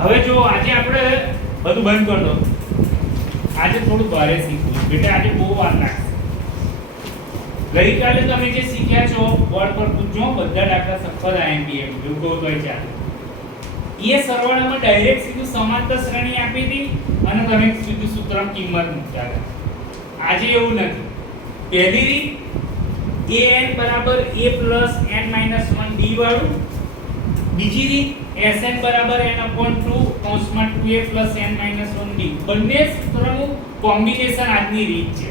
હવે જો આજે આપણે બધું બંધ કરી દો. આજે થોડું ભારે શીખવું બેટા, આજે બહુ વાર લાગશે. ગઈકાલે તમે જે શીખ્યા છો બોર્ડ પર પૂછજો, બધા દાખલા સફળ આઈએમપીએમ એવું કહું તોય ચાલે. એ સરવાળામાં ડાયરેક્ટ સીધું સમાંતર શ્રેણી આપી હતી અને તમે સીધું સૂત્રમાં કિંમત મૂક્યા હતા. આજે એવું નથી. પહેલી રીત an બરાબર a plus n minus 1 d વાળું. બીજી રીત sn બરાબર n/2 કૌંસમાં 2a plus n minus 1 d. બંને સૂત્રનું કોમ્બિનેશન આજની રીત છે.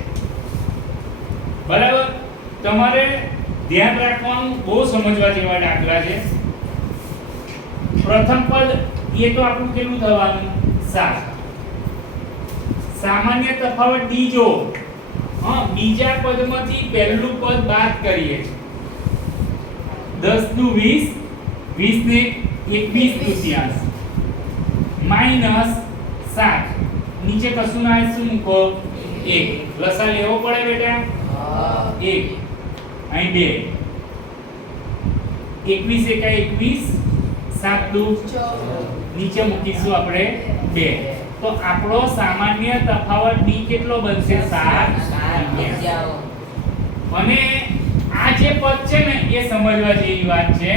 બરાબર? તમારે ધ્યાન રાખવાનું, બહુ સમજવા જેવા દાખલા છે. પ્રથમ પદ એ તો આપણું કેટલું થવાનું 7. સામાન્ય તફાવત d જો બીજા પદમાંથી પહેલું પદ બાદ કરીએ. 10 નું 20, 20 ને 21 દુત્યાંશ માઈનસ 7. નીચે કશું ના આવે, શું મૂકો? 1. લસા લેવો પડે બેટા. 1 અહીં 2, 21 એકા 21, 7 દુ 14. નીચે મૂકીશું આપણે 2. તો આપણો સામાન્ય તફાવત d કેટલો બનશે? 7. અને આ જે પદ છે ને એ સમજવા જેવી વાત છે.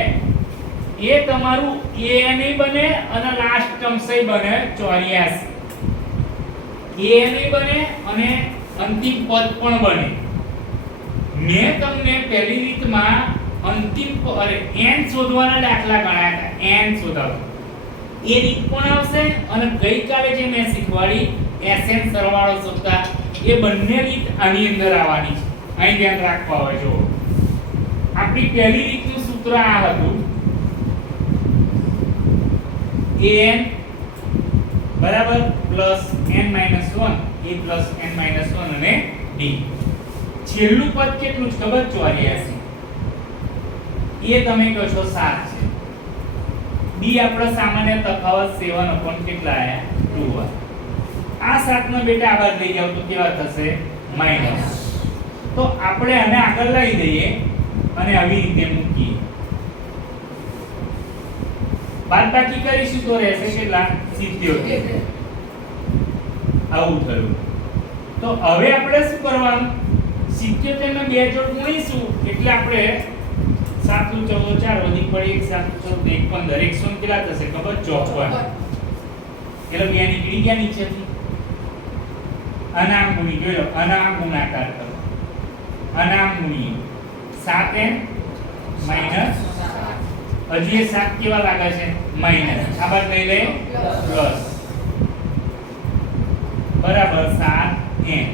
એ તમારું an બને અને લાસ્ટ ટર્મ્સ બને 84. an બને અને અંતિમ પદ પણ બને. મેં તમને પહેલી રીતમાં અંતિમ n શોધવાના દાખલા ગણાયા હતા. n શોધવા એ રીત પણ આવશે અને ગઈકાલે જે મેં શીખવાડી sn સરવાળો શોધતા એ બંને રીત આની અંદર આવવાની છે. અહીં ધ્યાન રાખવા હોય. જો આપણી પહેલી રીતનું સૂત્ર આ હતું, an બરાબર plus n minus 1, a plus n minus 1 અને d. છેલ્લું પદ કેટલું છે ખબર? 84. એ તમે કહો છો 7 છે. d આપણો સામાન્ય તફાવત 7 upon કેટલા આયા? 2. આ 7 નો બેટા આગળ લઈ જાવ તો કેવા થશે? માઈનસ. તો આપણે આને આગળ લઈ દઈએ અને આવી રીતે મૂકીએ. બાદબાકી કરીશું તો રહેશે કેટલા? 77. આવું થયું. તો હવે આપણે શું કરવાનું? 77 ને 2 જોડ ગુણીશું એટલે આપણે 7 નું 14, 4 વધી પડી 1 7 14 1 15 100 કેટલા થશે ખબર? 54. એટલે 2 નીકળી ગયા નીચેથી. અને આમ ગુણી જોયો, અને આમ ગુણાકાર કરો, અને આમ ગુણીએ 7n માઈનસ. હજી એ 7 કેવા લાગે છે? માઈનસ. આ બાદ લઈ લે પ્લસ. બરાબર 7n.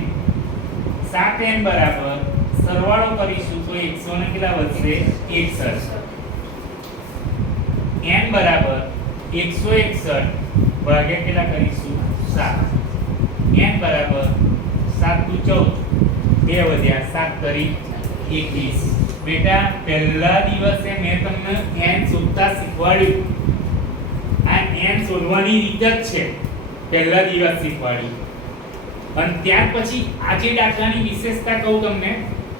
7n બરાબર સરવાળો કરીશું તો 100 ને કેટલા વધશે? 61. n બરાબર 161 ભાગ્યા કેટલા કરીશું? 7. n બરાબર 7 નું 14, 2 વધ્યા 7 કરી 21. બેટા પહેલા દિવસે મેં તમને n શોધતા શીખવાડ્યું. આ n શોધવાની રીત જ છે, પહેલા દિવસ શીખવાડ્યું. અને ત્યાર પછી આજે દાખલાની વિશેષતા કહું તમને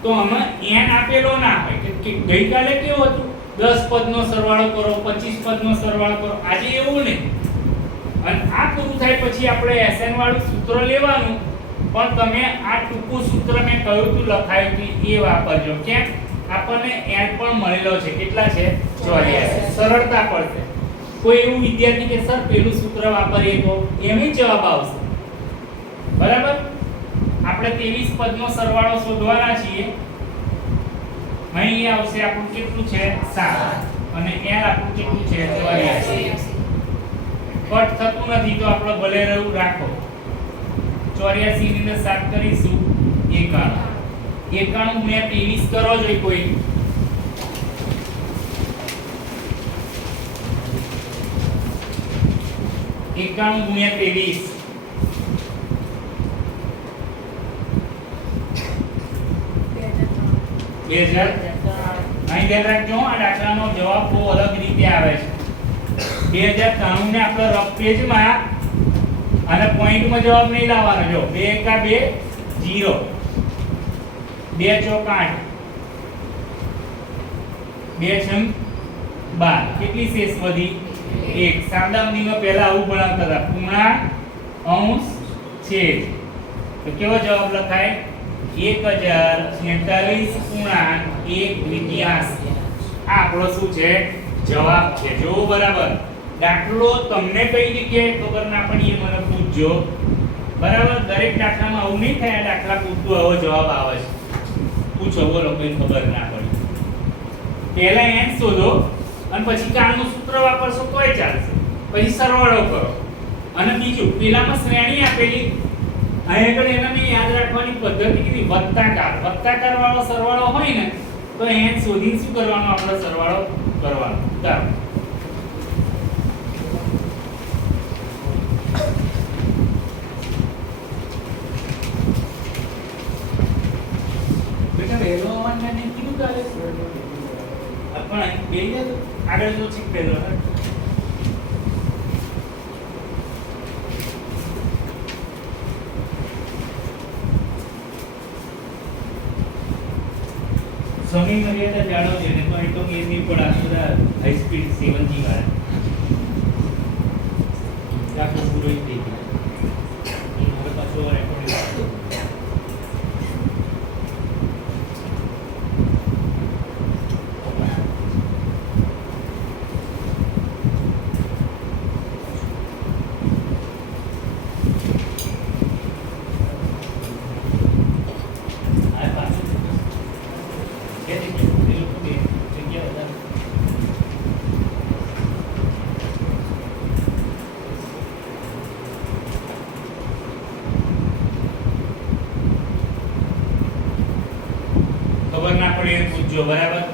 તો આમાં n આપેલો ના હોય કે ગઈકાલે કેવું હતું 10 પદનો સરવાળો કરો, 25 પદનો સરવાળો કરો. આજે એવું નહીં. અને આ પૂરું થાય પછી આપણે sn વાળું સૂત્ર લેવાનું. પણ તમે આ ટૂંકું સૂત્ર મેં કહ્યું હતું લખાયું હતું એ વાપરજો. કેમ? આપણને n પણ મળેલો છે. કેટલા છે? 84. સરળતા પડશે. કોઈ એવું વિદ્યાર્થી કે સર પેલું સૂત્ર વાપરીએ તો એમ જ જવાબ આવશે. બરાબર? આપણે 23 પદનો સરવાળો શોધવાના છીએ. અહીં આવશે આપણું કેટલું છે? 7. અને n આપણું કેટલું છે? 84. કટ થતું નથી તો આપણે ભલે રહ્યું રાખો. 84 ની અંદર 7 કરીશું 91. 91 ગુણ્યા 23 કરો જોઈએ કોઈ. એકાણું ગુણ્યા 23 2000. અહીં ધ્યાન રાખજો, આ દાખલાનો જવાબ બહુ અલગ રીતે આવે છે. 2093 ને આપણે રફ પેજમાં અને પોઈન્ટમાં જવાબ નહીં લાવવાનો. જો 2 એકા 2 0, 2 ચોક 8, 2 છંગ 12. કેટલી શેષ વધી? 1. 1 સાદામણીમાં પહેલા આવું બનાવતા હતા પૂર્ણાંક અંશ છેદ તો કેવો જવાબ લખાય 1046.1/2 આ આપણો શું છે જવાબ છે જો બરાબર દાખલો તમને કઈ જગ્યાએ ખબર ના પડી એ મને પૂછજો બરાબર દરેક દાખલામાં આવું નહીં થાય દાખલા પૂછતો આવો જવાબ આવે છે પૂછો બોલો કોઈ ખબર ના પડી પહેલા n શોધો અને પછી કાળનું સૂત્ર વાપરશો તોય ચાલશે પછી સરવાળો કરો અને બીજું પેલામાં શ્રેણી આપેલી અહીં આગળ એને યાદ રાખવાની પદ્ધતિ કેવી વત્તાકાર વાળો સરવાળો હોય ને તો n શોધીને શું કરવાનો આપણે સરવાળો કરવાનો ચાલો બેટા વેલો આવવાને નહીં કીધું કાલે પણ બેઈએ તો આગળ જો છે પેલો સમય મર્યાદા જાણો છે ને તો એટલો એની પણ આ બધા હાઈ સ્પીડ 7G વાળા આખો પૂરો થઈ ગયો હવે પાછો રેકોર્ડિંગ ખબર ના પડે એ પૂછજો બરાબર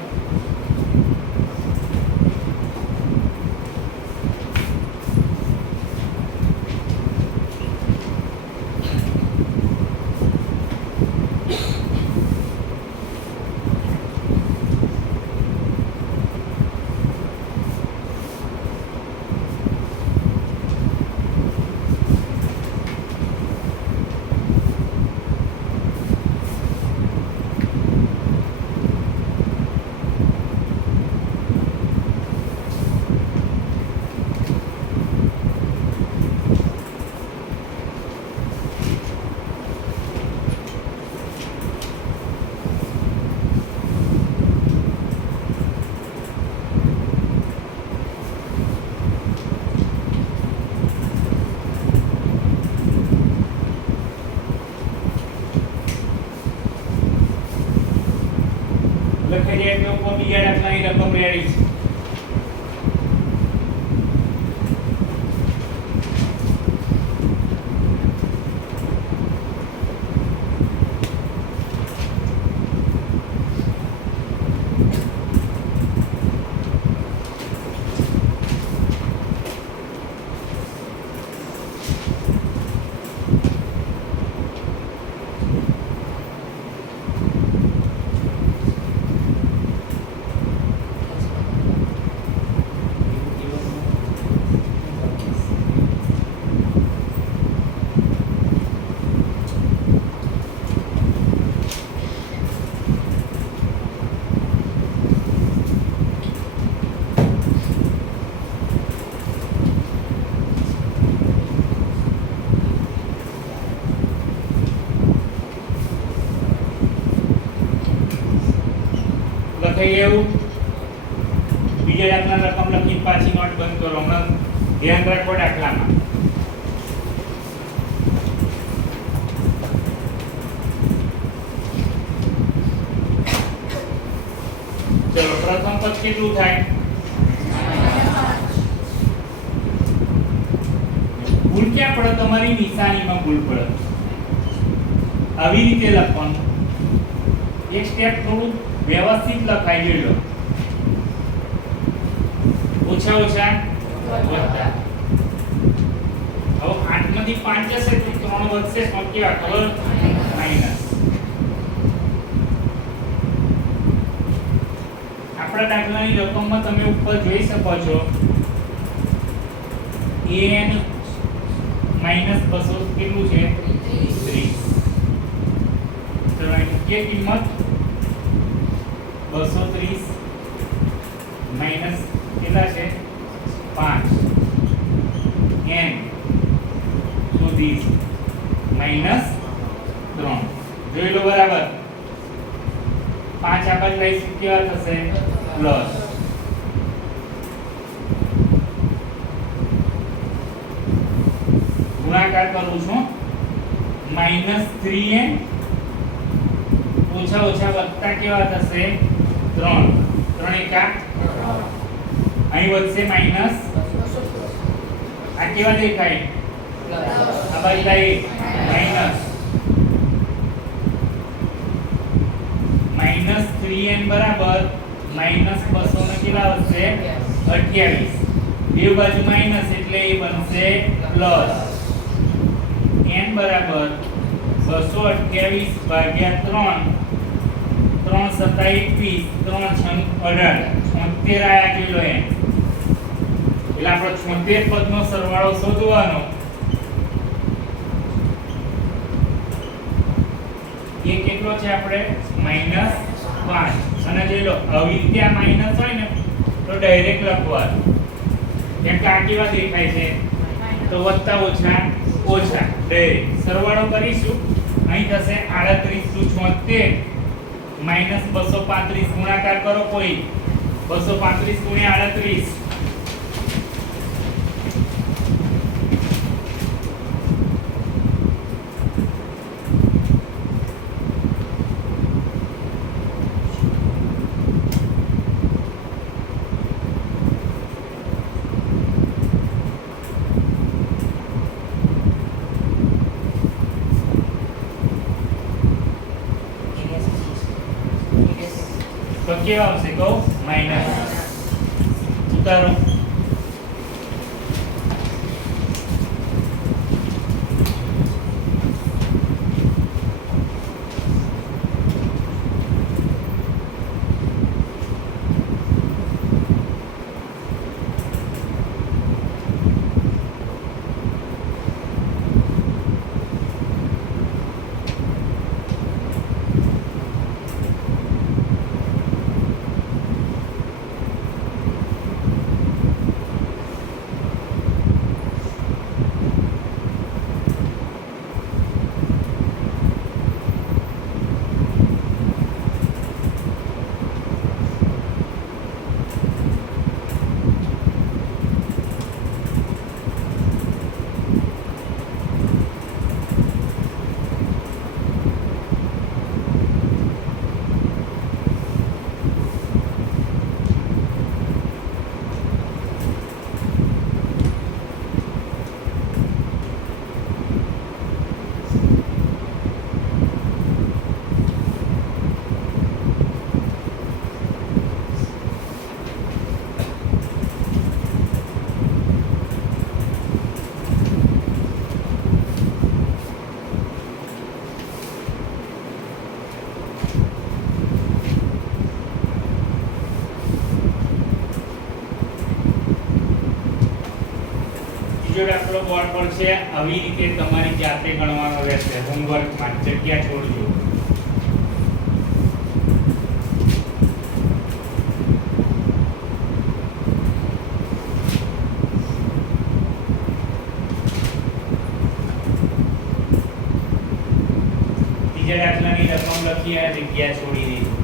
લખેલી એટલે ઉપર બીજા દાખલાની રકમ રેડી છે લખાઈ એવું બીજા દાખલા રકમ લખી પાછી નોટ બંધ કરો હમણાં ધ્યાન રાખો દાખલામાં ચલો પ્રથમ પદ કેટલું થાય ભૂલ ક્યાં પડે તમારી નિશાનીમાં ભૂલ પડે આવી રીતે લખવાનું એક સ્ટેપ થોડું વ્યવસ્થિત લખાઈ ગયો ઓછા વત્તા હવે 8 માંથી 5 જશે તો 3 વધશે પણ કેવા ખબર માઈનસ આપણા દાખલાની રકમમાં તમે ઉપર જોઈ શકો છો n માઈનસ 200 કેટલું છે 30 ચલો એની કે કિંમત 230 માઈનસ કેટલા છે 5 n સુધી -3 જોઈ લો બરાબર 5 આ બાજુ લઈશું કેવા થશે પ્લસ ગુણાકાર કરું છું -3n ઓછા ઓછા વત્તા કેવા થશે 3 3 એકા અહીં વધશે માઈનસ આ કેવા દેખાય આ બાજુ લઈ માઈનસ -3n બરાબર -200 ને કેટલા વધશે 28 બે બાજુ માઈનસ એટલે એ બનશે પ્લસ n બરાબર 228 ભાગ્યા 3 3 સત્તા 21 3 6 18 76 આયા કિલો n એટલે આપણો 76 પદનો સરવાળો શોધવાનો એ કેટલો છે આપણે -5 અને જોઈ લો આવી રીતે આ માઈનસ હોય ને તો ડાયરેક્ટ લખવાનું કેમ કે આ કેવા દેખાય છે તો વત્તા ઓછા ઓછા ડાયરેક્ટ સરવાળો કરીશું અહીં થશે 38 * 76 -235 ગુણાકાર કરો કોઈ 235 * 38 તો કેવા આવશે કહો માઈનસ ઉતારો બીજો દાખલો બોર્ડ પર છે આવી રીતે તમારી જાતે ગણવાનો રહેશે હોમવર્કમાં જગ્યા છોડજો બીજા દાખલાની રકમ લખી આ જગ્યા છોડી દીધી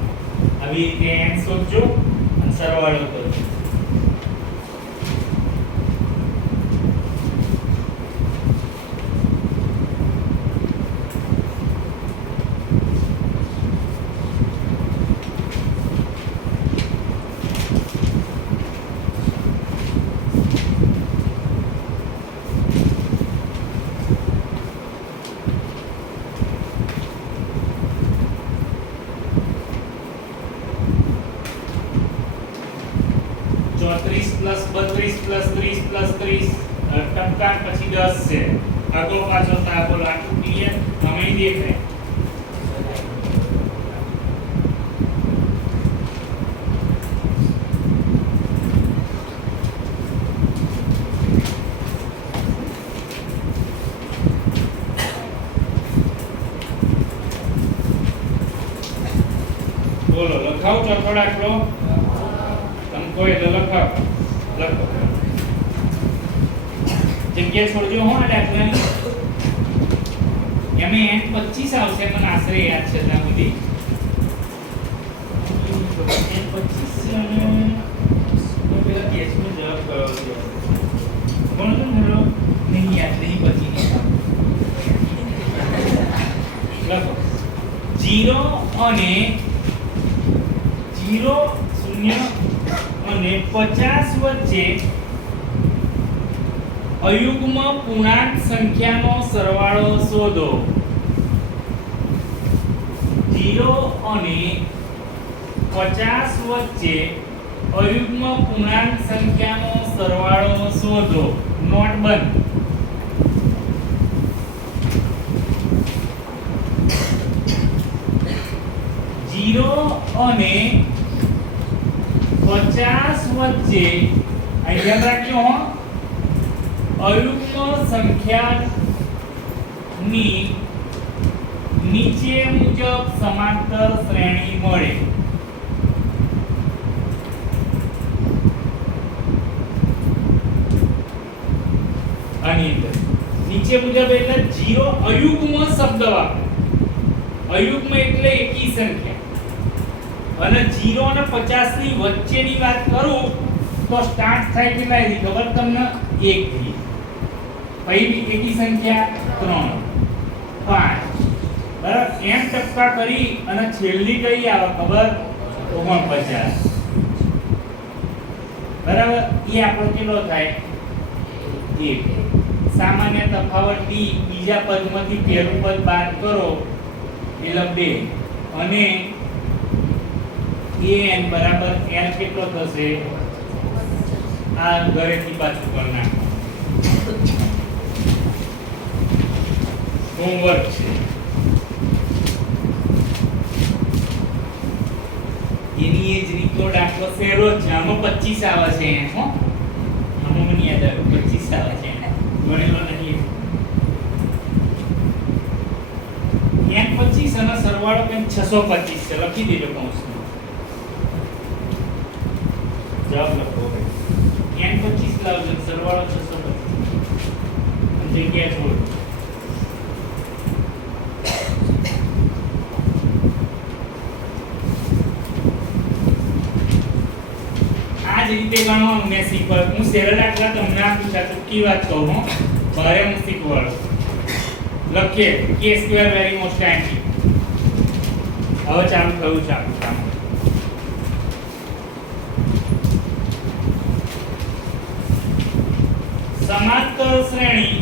આવી રીતે n શોધજો અને સરવાળો કરજો +32 + 30 + 30 ટપકા પછી 10 છે આગળ પાછળ થાય બોલ આટલું ક્લિયર તમે દેખાય બોલો લખાવ ચોથો દાખલો કોઈ તો લખો જગ્યા છોડજો હો આ દાખલાની. એમે n 25 આવશે મને આશરે યાદ છે ત્યાં સુધી. n 25 પેલા કેસનો જવાબ કયો છે કોણ હેલો નહીં યાદ નહીં પછી લખો 0 અને 0 0 અને 50 વચ્ચે અયુગ્મ પૂર્ણાંક સંખ્યાનો સરવાળો શોધો. 0 અને 50 વચ્ચે અયુગ્મ પૂર્ણાંક સંખ્યાનો સરવાળો શોધો. નોટ બંધ. અને 50 વચ્ચે અહીંયા રાખજો હો અયુગ્મ સંખ્યાની નીચે મુજબ સમાંતર શ્રેણી મળે. આની અંદર નીચે મુજબ એટલે 0 અયુગ્મ શબ્દ વાપરો. અયુગ્મ એટલે એકી સંખ્યા અને 0 અને 50 ની વચ્ચેની વાત કરું તો સ્ટાર્ટ થાય કેટલાથી ખબર તમને 1 થી. પછી એકી સંખ્યા 3 5 બરાબર એમ ટપકા કરી અને છેલ્લી કઈ આવે ખબર 49 બરાબર. એ આપણો કેટલો થાય 1. સામાન્ય તફાવત d બીજા પદમાંથી પહેલું પદ બાદ કરો એટલે 2 અને an બરાબર n કેટલો થશે આ ઘરેથી પાછું કરી નાખો. હોમવર્ક છે એની એ જ રીતનો દાખલો સહેલો છે. આમાં 25 આવે છે હો આમાં મને યાદ આવ્યું 25 આવે છે ગણેલો નથી. n 25 અને સરવાળો કંઈક 625 છે. લખી દેજો કૌંસમાં જવાબ લખો. n 25 લાવજો સરવાળો 625 જગ્યા છોડ. આ જ રીતે ગણવાનું મેં શીખવાડું. હું સરળ દાખલા તમને આપું છું ટૂંકી વાત કહું હું ભારે હું શીખવાડું. લખીએ k square very most anti. હવે ચાલુ થયું છે આપણું કામ. સમાંતર શ્રેણી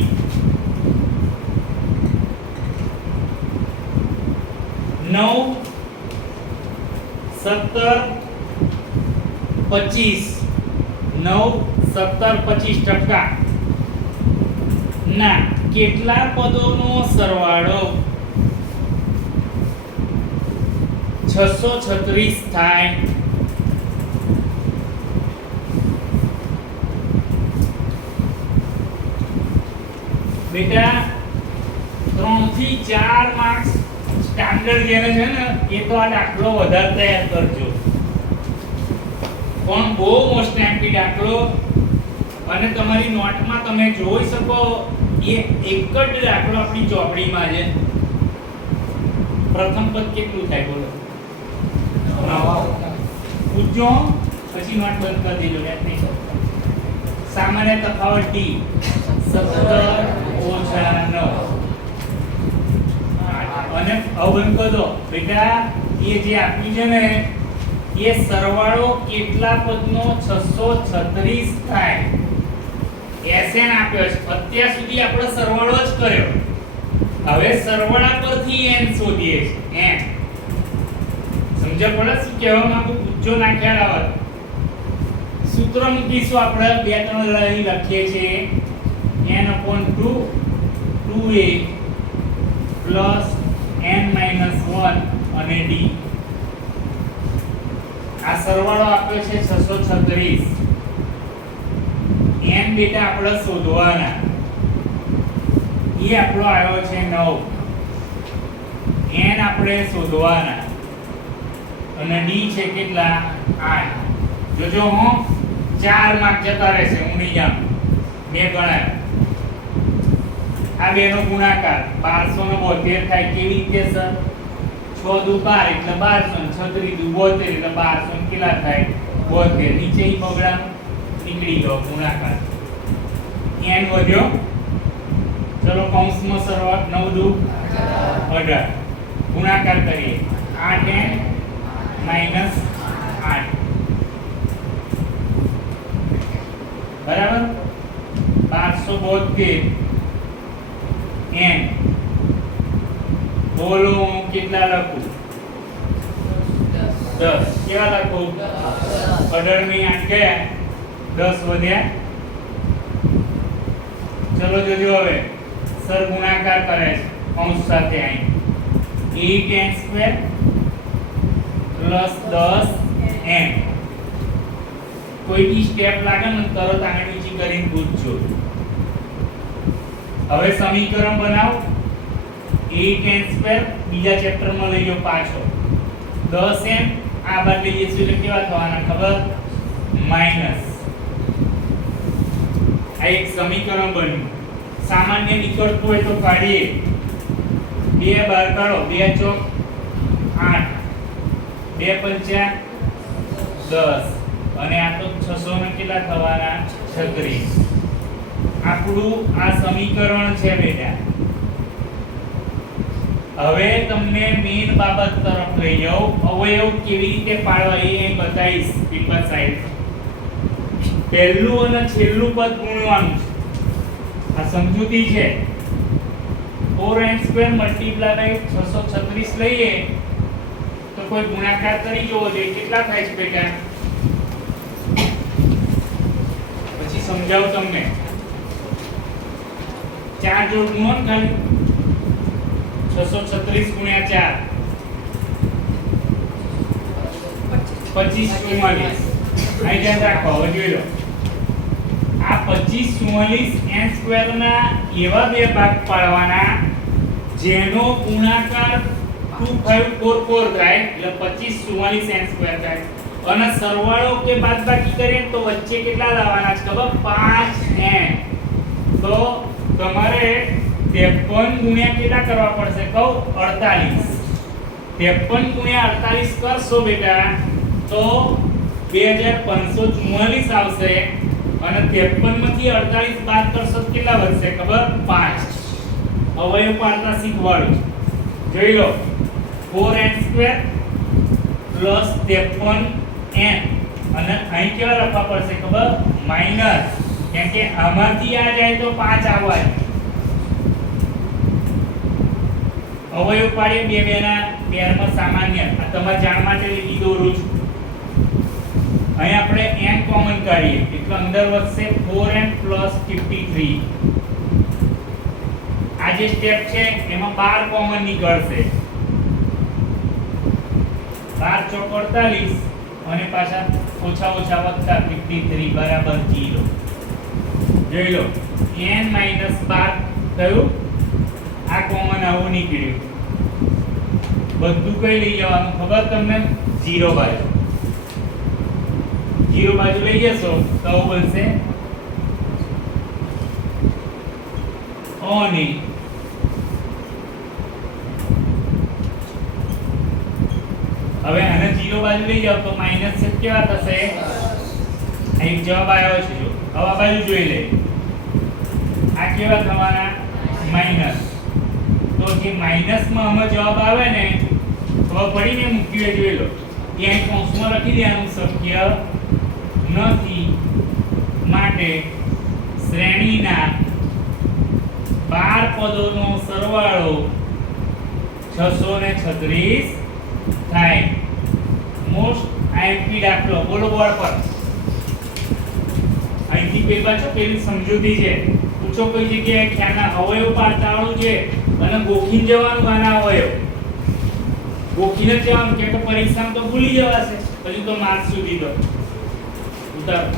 9 17 25 9 17 25 ટકા ના કેટલા પદોનો સરવાળો 636 થાય. બેટા 3 થી 4 માર્ક્સ સ્ટાન્ડર્ડ જેને છે ને એ તો આ દાખલો વધારે તૈયાર કરજો. પણ બહુ મોસ્ટ એમ્પી દાખલો અને તમારી નોટમાં તમે જોઈ શકો એ એક જ દાખલો આપણી ચોપડીમાં છે. પ્રથમ પદ કેટલું થાય બોલો પૂછજો પછી નોટ બંધ કરી દેજો. યાદ નહીં કરતા. સામાન્ય તફાવત d 17 - 9 અને અવગણ કરી દો બેટા. એ જે આપ્યું છે ને એ સરવાળો કેટલા પદનો 636 થાય. SN આપ્યો છે. અત્યાર સુધી આપણે સરવાળો જ કર્યો. હવે સરવાળા પરથી n શોધીએ છીએ. n સમજ પડે શું કહેવા માંગુ? પૂછજો ના ખ્યાલ આવે સૂત્ર મૂકીશું આપણે 2 3 લઈ લખીએ છીએ n/2 2a n - 1 અને d. આ સરવાળો આપ્યો છે 636. n બેટા આપણે શોધવાના. એ આપણો આવ્યો છે 9. n આપણે શોધવાના અને d છે કેટલા 8. જોજો હું 4 માર્ક જતા રહેશે. હું નહીં જાણું મેં ગણાય આ બેનો ગુણાકાર 1272 થાય કેવી રીતે સર 6 દુ 12 એટલે 1200 36 દુ 72 એટલે 1200 કેટલા થાય 72 નીચે ઈ બગડા નીકળી ગયો ગુણાકાર n વધ્યો ચલો કૌંસમાં સરવાળો 9 દુ 18 ગુણાકાર કરીએ 8n -8 બરાબર 1272 n બોલો હું કેટલા લખું 10 કેવા લખું 18 में 8 ગયા 10 વધ્યા ચલો જોજો હવે સર ગુણાકાર કરે છે કૌંસ સાથે અહીં 8n² + 10n કોઈ બી સ્ટેપ લાગે ને તરત આગળ નીચે કરીને પૂછજો હવે સમીકરણ બનાવો 8n² બીજા ચેપ્ટરમાં લઈ લો પાછો 10n આ બાદ લઈએ છીએ એટલે કેવા થવાના ખબર માઈનસ આ એક સમીકરણ બન્યું સામાન્ય નીકળતું હોય તો કાઢીએ 2 બાર કાઢો 2 ચોક 8 2 પંચા 10 અને આ તો 600 ને કેટલા થવાના 36 આપણું આ સમીકરણ છે બેટા હવે તમને મેઈન બાબત તરફ લઈ જાઉં અવયવ કેવી રીતે પાડવા એ બતાવીશ પેપર સાઈડ પહેલું અને છેલ્લું પદ ગુણવાનું છે આ સમજૂતી છે 4n² * 636 લઈએ તો કોઈ ગુણાકાર કરી જોવો જોઈએ કેટલા થાય છે બેટા પછી સમજાવું તમને 4 જોડ ગુણો ને ખાલી 636 * 4 25 44 અહીં ધ્યાન રાખો હવે જોઈ લો આ 25 44 n² ના એવા બે ભાગ પાડવાના જેનો ગુણાકાર 2544 થાય એટલે 25 44 n² થાય અને સરવાળો કે બાદબાકી કરીએ તો વચ્ચે કેટલા લાવવાના છે ખબર 5n તો તમારે 53 ગુણ્યા કેટલા કરવા પડશે કહું 48 53 ગુણ્યા 48 કરશો બેટા તો 2544 આવશે અને 53 માંથી 48 બાદ કરશો તો કેટલા વધશે ખબર 5 અવયવ પાડતા શીખવાડું જોઈ લો 4n² + 53n અને અહીં કેવા લખવા પડશે ખબર માઈનસ કેમ કે આમાંથી આ જાય તો 5 આવવા અવયવ પાડીએ બે બેના પેરમાં સામાન્ય આ તમારા જાણ માટે લીધી દોરું છું અહીં આપણે n કોમન કાઢીએ એટલે અંદર વધશે 4n + 53 આ જે સ્ટેપ છે એમાં 12 કોમન નીકળશે 12 ચોક 48 અને પાછા ઓછા ઓછા વધતા 53 બરાબર 0 જોઈ લો n - 12 થયું આ કોમન આવું નીકળ્યું બધું કઈ લઈ જવાનું ખબર તમને 0 બાજુ 0 બાજુ લઈ જશો તો બનશે ઓની હવે આને 0 બાજુ લઈ જાવ તો માઈનસ છે કેવા થશે અહીં જવાબ આવ્યો છે જો હવે આ બાજુ જોઈ લે આ કેવા થવાના માઈનસ તો જે માઈનસ માં આમાં જવાબ આવે ને તો પડીને મૂકીએ જોઈ લો અહીં કૌંસમાં લખી દેવાનું શક્ય નથી માટે શ્રેણીના 12 પદોનો સરવાળો 636 થાય મોસ્ટ આઈએમપી દાખલો બોલો બોર્ડ પર અહીંથી પેપર છે પેલી સમજૂતી છે પૂછો કોઈ જગ્યાએ ખ્યાલના અવયવ પાડતાવાળું છે અને ગોખીને જવાનું આના અવયવ ગોખીને જવાનું કે પરીક્ષામાં તો ભૂલી જવાશે પછી તો માર્ક્સ સુધી તો ઉતારો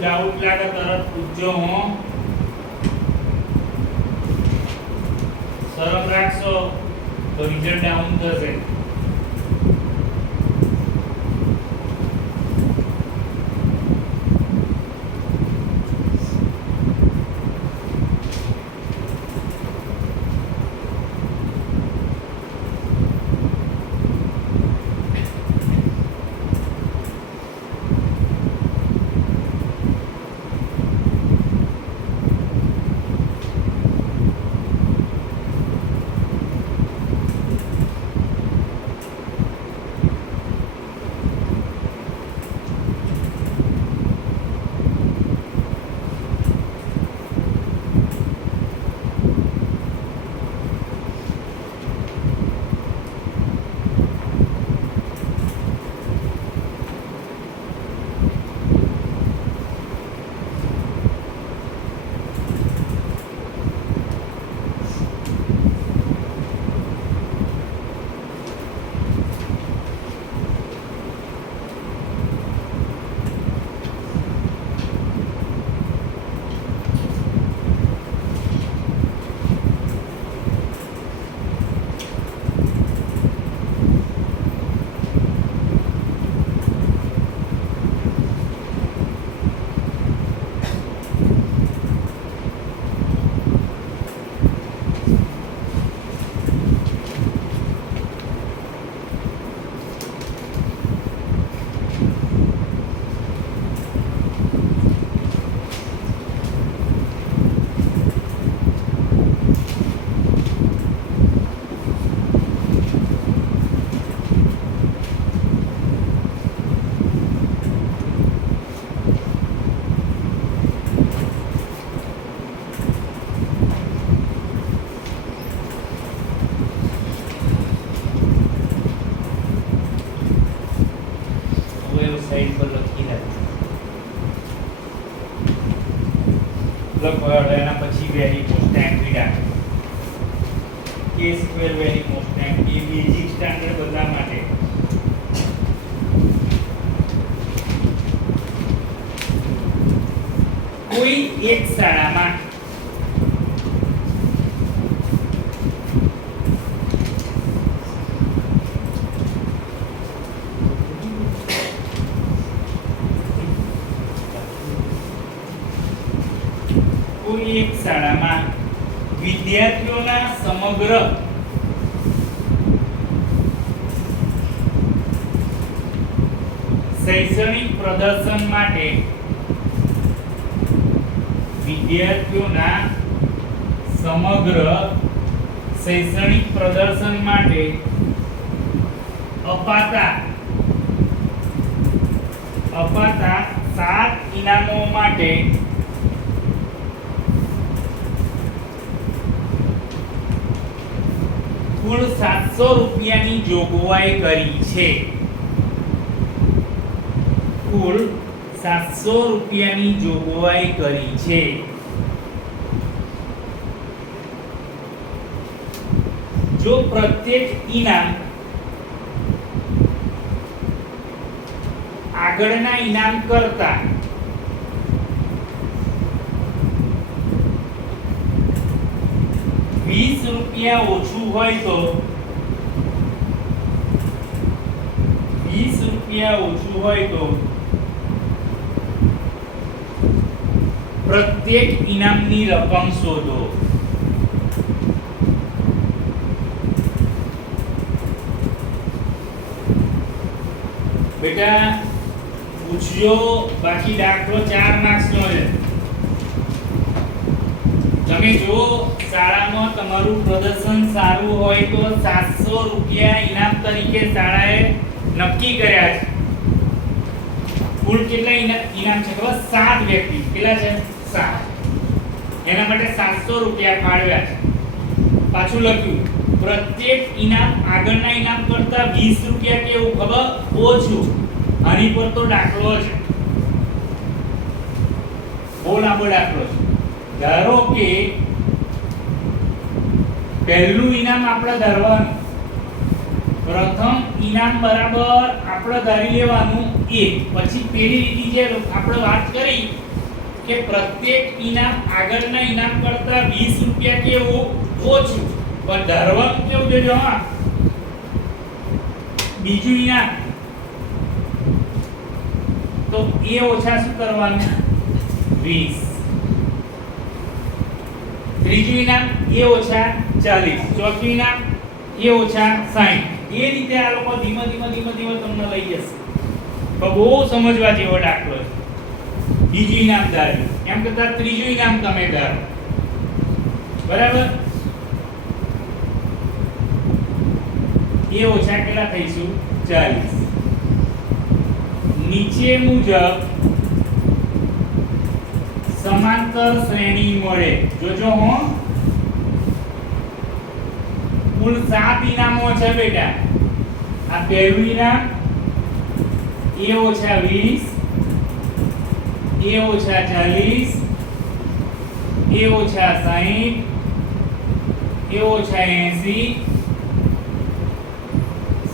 ડાઉટ લાગે તરત પૂછજો હો. શરમ રાખશો તો રિઝલ્ટ ડાઉન થશે. સાઈડ પર લખી રાખજો. લખો એના પછી વેરી કોન્સ્ટન્ટ રાખો. કે સ્ક્વેર વેરી કોન્સ્ટન્ટ એ બેઝિક સ્ટાન્ડર્ડ બધા માટે. કોઈ એક શાળામાં એક શાળામાં વિદ્યાર્થીઓના સમગ્ર શૈક્ષણિક પ્રદર્શન માટે અપાતા 7 ઇનામો માટે કુલ 700 રૂપિયાની જોગવાઈ કરી છે. કુલ 700 રૂપિયાની જોગવાઈ કરી છે. જો પ્રત્યેક ઇનામ આગળના ઇનામ કરતા 20 રૂપિયા ઓછું હોય તો 20 રૂપિયા ઓછું હોય તો પ્રત્યેક ઇનામની રકમ શોધો. બેટા પૂછજો, બાકી દાખલો 4 માર્ક્સનો છે. તમે જો શાળામાં તમારું પ્રદર્શન સારું હોય તો 700 રૂપિયા ઇનામ તરીકે શાળાએ નક્કી કર્યા છે. કુલ કેટલા ઇનામ છે ખબર? 7 વ્યક્તિ. કેટલા છે? 7. એના માટે 700 રૂપિયા ફાળવ્યા છે. પાછું લખ્યું પ્રત્યેક ઇનામ આગળના ઇનામ કરતા 20 રૂપિયા કેવું ખબર? ઓછું. આની પર તો દાખલો છે. બહુ લાંબો દાખલો છે. ધારો કે પહેલું ઇનામ આપણે ધરવાનું, પ્રથમ ઇનામ બરાબર આપણે ધારી લેવાનું 1. પછી પેલી રીતિ જે આપણે વાત કરી કે પ્રત્યેક ઇનામ આગળના ઇનામ કરતા 20 રૂપિયા કેવું ઓછું, પણ ધારવાનું કેવું દેજો હા બીજું ઇનામ તો એ ઓછા શું કરવાનું 20, ત્રીજું ઇનામ એ ઓછા 40, ચોથું ઇનામ એ ઓછા 60. એ રીતે આ લોકો ધીમે ધીમે તમને લઈ જશે. તો બહુ સમજવા જેવો દાખલો છે. બીજું ઇનામ ધાર્યું એમ કરતા ત્રીજું ઇનામ તમે ધારો, બરાબર? એ ઓછા કેટલા થઈશું 40. નીચે મુજબ સમાંતર શ્રેણી મળે. જોજો હો, કુલ 7 ઇનામો છે બેટા. આ પહેલું ઇનામ એ ઓછા 20, એ ઓછા 40, એ ઓછા 60, એ ઓછા 80,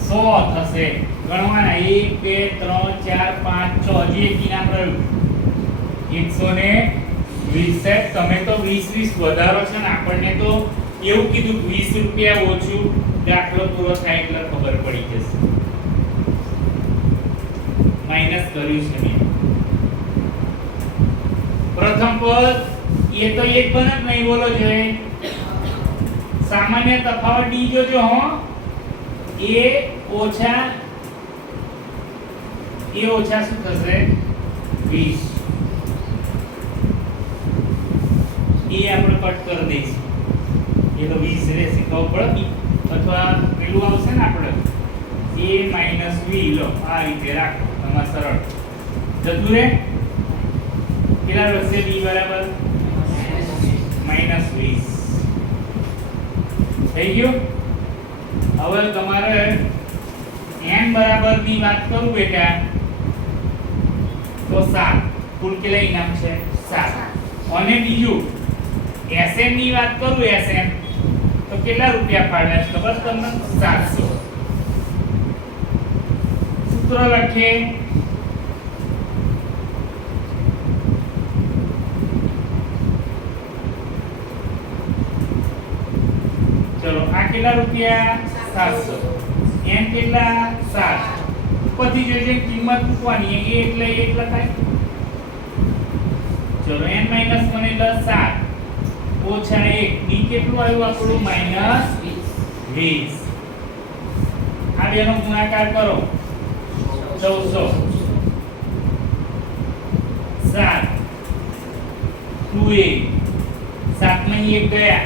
100 થશે. ગણવાના 1 2 3 4 5 6. હજી એક ઇનામ રહ્યું 120. તમે તો 20 વધારો છે ને, આપણને તો એવું કીધું 20 રૂપિયા ઓછું, દાખલો પૂરો થાય એટલે ખબર પડી જશે. માઈનસ કર્યું છે મેં. પ્રથમ પદ એ તો એક બને જ નહીં, બોલો જોઈએ. સામાન્ય તફાવત ડી જોજો હો. એ ઓછા શું થશે 20. એ આપણે કટ કરી દઈશું. એ તો 20 રહેશે, ખબર પડે. અથવા પેલું આવશે ને આપણે a - v. લો આ રીતે રાખો, તમારે સરળ જતું રહે. કેટલા વધશે b બરાબર -20 થઈ ગયું. હવે તમારે n બરાબર ની વાત કરું બેટા તો 7. કુલ કેટલા ઇનામ છે 7. અને બીજું Sn ની વાત કરું, Sn તો કેટલા રૂપિયા ફાળવ્યા છે ખબર તમને 700. સૂત્ર લખીએ. ચલો આ કેટલા રૂપિયા 700. n કેટલા 7. ઉપરથી જે કિંમત મૂકવાની એ એટલે 1 લખાય. ચલો n - 1 એટલે 7 ઓછા 1. ડી કેટલું આવ્યું આપણું -20. આ બેનો ગુણાકાર કરો 1400. 7 2a 7 માં 1 ગયા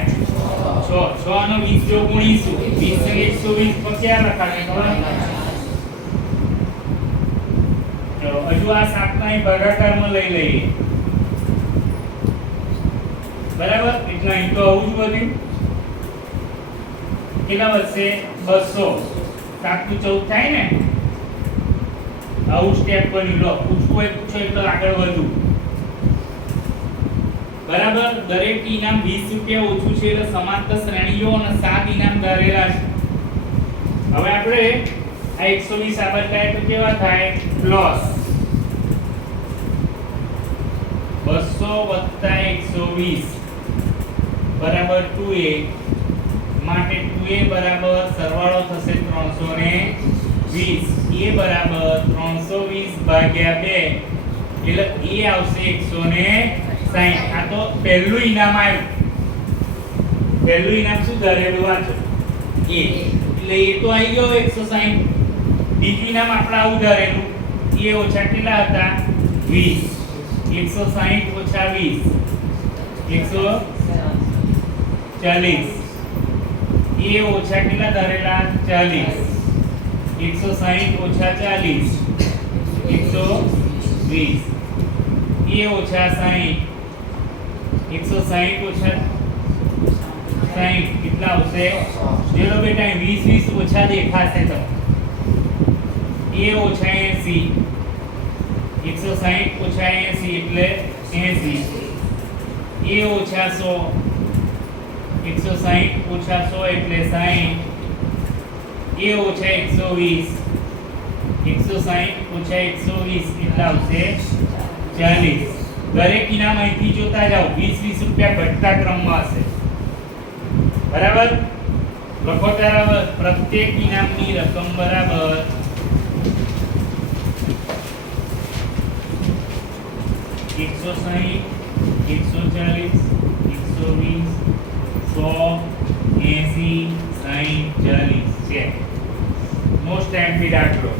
6 6 નો 20 જો ગુણીશું 20 ને 120 પર ક્યાં લખાશે ખબર? ચલો હજુ આ 7 ના ભાગાકારમાં લઈ લઈએ, બરાબર? એટલે અહીં તો આવું જ વધ્યું. કેટલા વધશે 200. 7 નું 14 થાય ને. આવું સ્ટેપ બની લો. પૂછવું હોય પૂછો એટલે આગળ વધુ, બરાબર? દરેક ઇનામ 20 રૂપિયા ઓછું છે એટલે સમાંતર શ્રેણીઓ અને 7 ઇનામ ધરેલા છે. હવે આપણે આ 120 આ બદલાય તો કેવા થાય? પ્લસ 200 + 120 બરાબર 2a. માટે 2a બરાબર સરવાળો થશે 320. a બરાબર 320 ભાગ્યા 2 એટલે a આવશે 160. આ તો પહેલું ઇનામ આવ્યું. પહેલું ઇનામ શું ધરેલું વાંચો a, એટલે એ તો આવી ગયો 160. બીજું ઇનામ આપણે આવું ધરેલું a ઓછા કેટલા હતા 20. 160 ઓછા 20 140. a ઓછા કેટલા ધરેલા 40. 160 ઓછા 40 120. a ઓછા 60 160 ઓછા 60 કેટલા આવશે? જેલો બેટા 20 ઓછા દેખાશે તો a ઓછા 80. 160 ઓછા 80 એટલે 80. a ઓછા 100. 160 ઓછા 100 એટલે 60. a ઓછા 120. 160 ઓછા 120 કેટલા આવશે 40. દરેક ઇનામ અહીંથી જોતા જાઓ 20 રૂપિયા ઘટતા ક્રમમાં હશે બરાબર લખો ત્યારે પ્રત્યેક ઇનામની રકમ બરાબર 160 140 120 100 80 60 40 છે મોસ્ટ એમ્પી દાખલો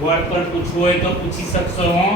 બોર્ડ પર પૂછવું હોય તો પૂછી શકશો હો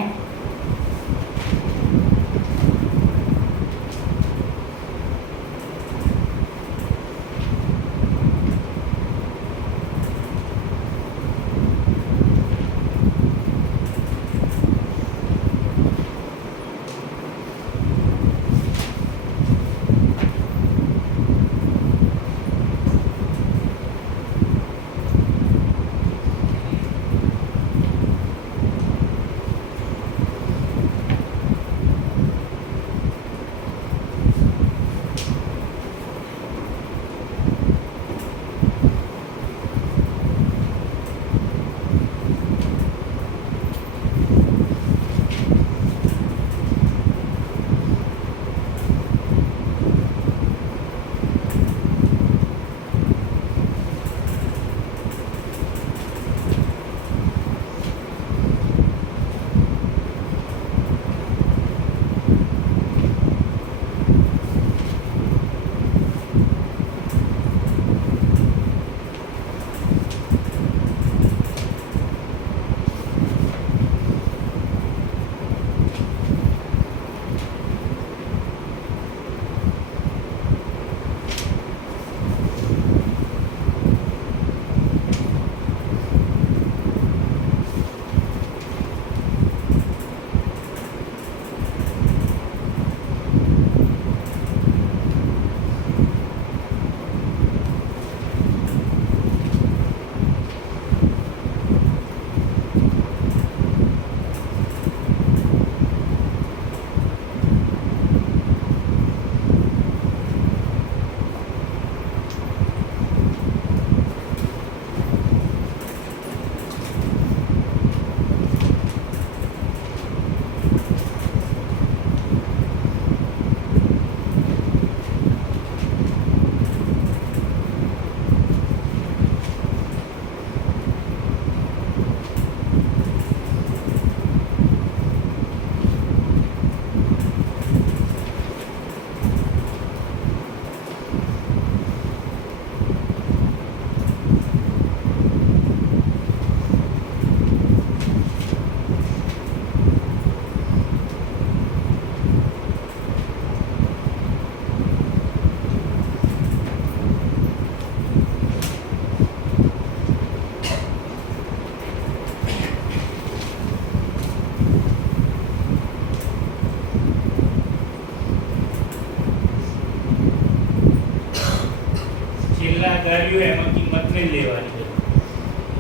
કર્યું એમાં કિંમત લઈ લેવાની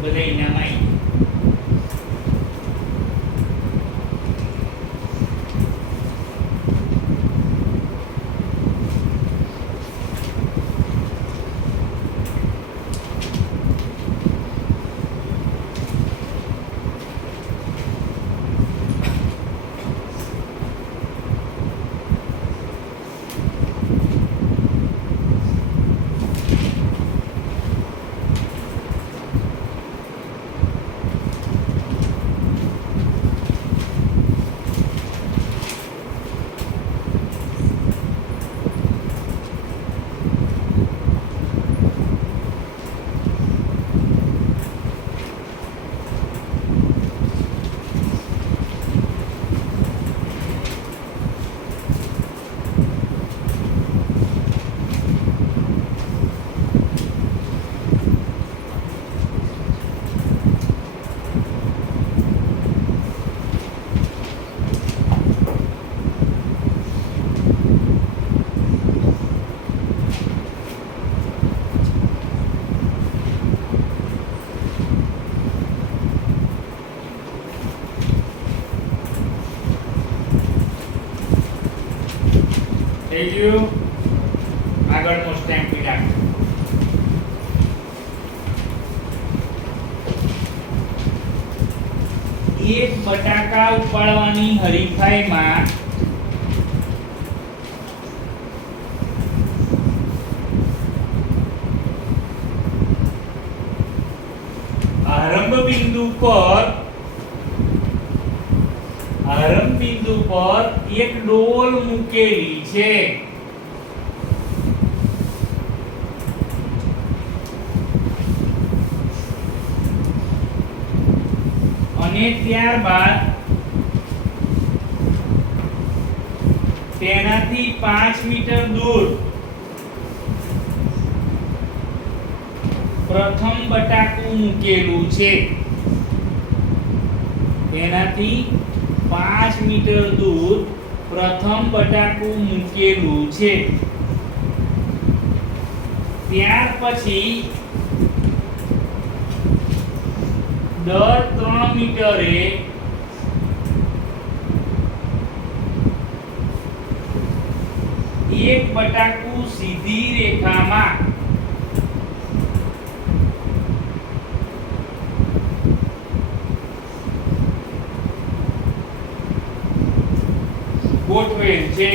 બધા ઇનામ આવી થઈ ગયું આગળનો સ્ટેમ્પ રાખો એક બટાકા ઉપાડવાની હરીફાઈમાં આરંભ બિંદુ પર એક ડોલ મૂકેલી છે. અને ત્યારબાદ તેનાથી 5 મીટર દૂર પ્રથમ બટાકું મૂકેલું છે. તેનાથી 5 મીટર દૂર પ્રથમ બટાકું મૂકેલું છે. ત્યાર પછી દર 3 મીટરે એક બટાકું સીધી રેખામાં ગોઠવેલ છે.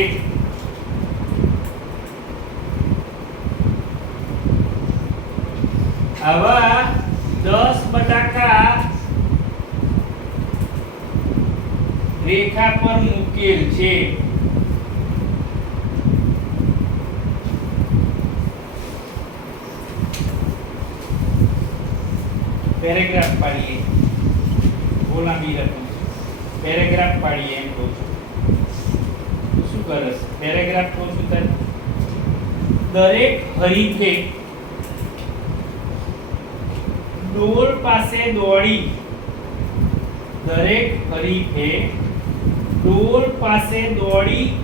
આવા 10 બટાકા રેખા પર મૂકેલ છે. પેરેગ્રાફ પાડીએ. બોલાવી રહ્યો પેરેગ્રાફ પાડીએ એમ કહું છું. શું કરસ પેરેગ્રાફ કહું છું તારે દરેક હરીફે ડોલ પાસે દોડી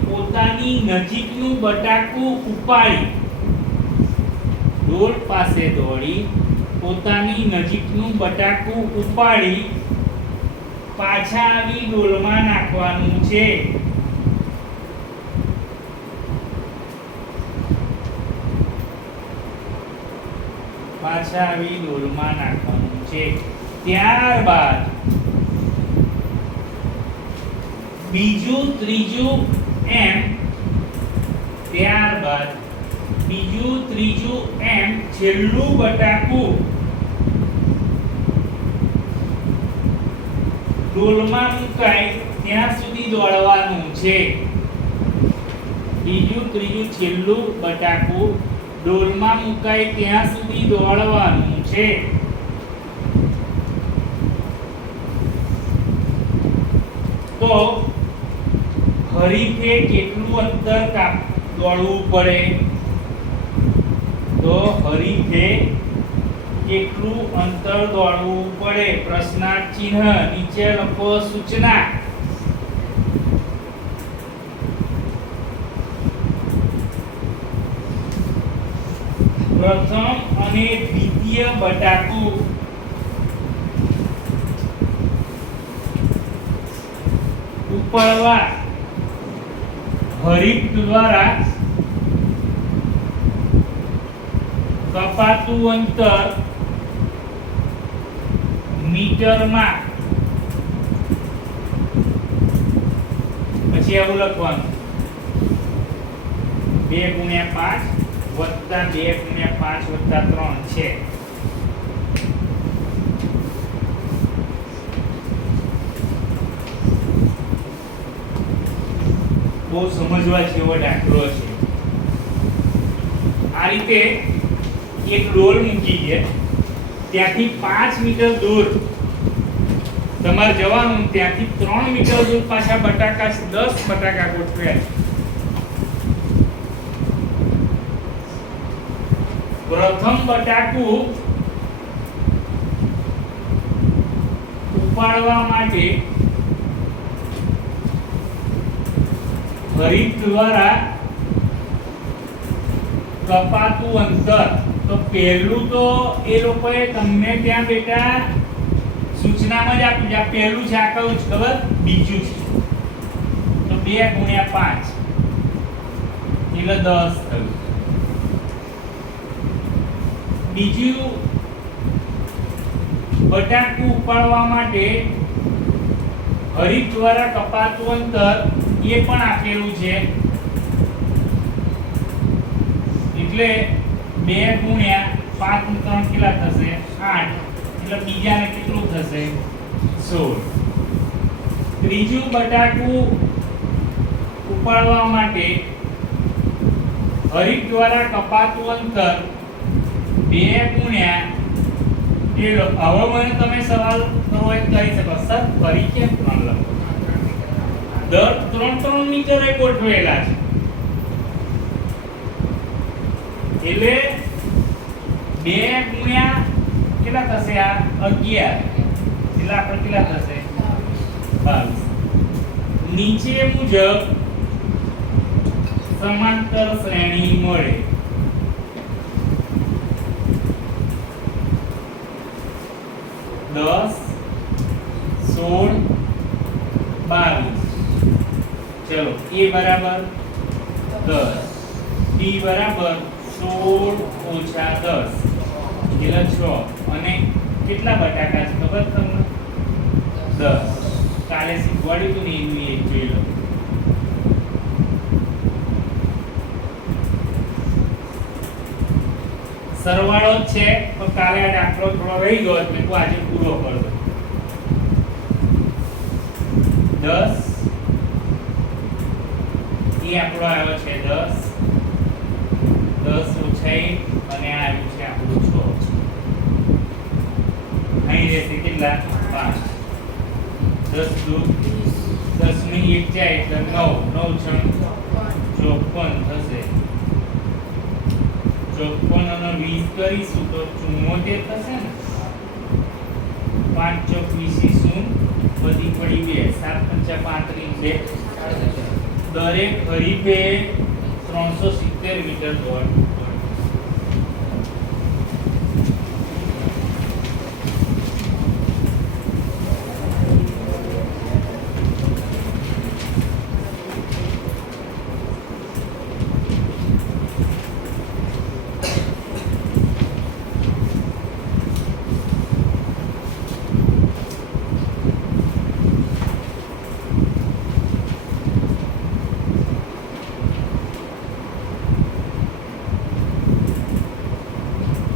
પોતાની નજીકનું બટાકું ઉપાડી પાછા આવી ડોલમાં નાખવાનું છે. ત્યારબાદ બીજું ત્રીજું એમ છેલ્લું બટાકું ડોલમાં મુકાય ત્યાં સુધી દોડવાનું છે. બીજું ત્રીજું છેલ્લું બટાકું ડોલમાં મુકાય ત્યાં સુધી દોડવાનું છે. તો હરીફે કેટલું અંતર દોડવું પડે? પ્રશ્નાર્થ ચિહ્ન નીચે લખો સૂચના. પ્રથમ અને દ્વિતીય બટાકું ઉપાડવા હરીફ દ્વારા કપાતું અંતર મીટરમાં. પછી આવું લખવાનું 2 × 5 વત્તા 2 × 5 વત્તા 3 છે. બહુ સમજવા જેવો દાખલો છે. આ રીતે એક ડોલ મૂકી છે, ત્યાંથી 5 મીટર દૂર તમારે જવાનું, ત્યાંથી 3 મીટર દૂર પાછા બટાકા 10 બટાકા ગોઠવ્યા. પ્રથમ બટાકું ઉપાડવા માટે હરીફ દ્વારા કપાતું અંતર, તો પહેલું તો એ લોકોએ તમને ત્યાં બેટા સૂચનામાં જ આપ્યું છે. આ પહેલું છે, આ કયું છે ખબર? બીજું છે. તો 2 × 5 એટલે 10 થયું. બીજું બટાકું ઉપાડવા માટે હરીફ દ્વારા કપાતું અંતર એ પણ આપેલું છે એટલે 2 ગુણ્યા 5 નું 3 કેટલા થશે 8 એટલે બીજાને કેટલું થશે 16 ત્રીજું બટાકું ઉપાડવા માટે હરીફ દ્વારા કપાતું અંતર 2 ગુણ્યા એ લો હવે મને તમે સવાલ કરો એ કરી શકો સર ફરી કેમ 3 લખો દર 3 મીટરે ગોઠવેલા છે એટલે 2 ગુણ્યા કેટલા થશે આ 11 એટલે આપણે કેટલા થશે 22 નીચે મુજબ સમાંતર શ્રેણી મળે दस 16 22 चलो ए बराबर 10 b बराबर 16 ઓછા 10 એટલે 6 અને કેટલા બટાકા છે ખબર તમને 10 કાલે શીખવાડ્યું હતું ને એનું એક જોઈ લો સરવાળો જ છે તો કાલે આ દાખલો થોડો રહી ગયો એટલે હું આજે પૂરો કરી દઉં 10 એ આપણો આવ્યો છે 10 ઓછા 1 અને આ આવ્યું છે આપણું 6 અહીં રહેશે કેટલા 5 10 દૂ 10 ની 1 જાય એટલે 9 9 54 થશે 54 અને 20 કરીશું તો 74 થશે ને 5 ચોક 20 શું બધી પડી 2 7 પંચા 35 દરેક હરીફે 370 મીટર દોડ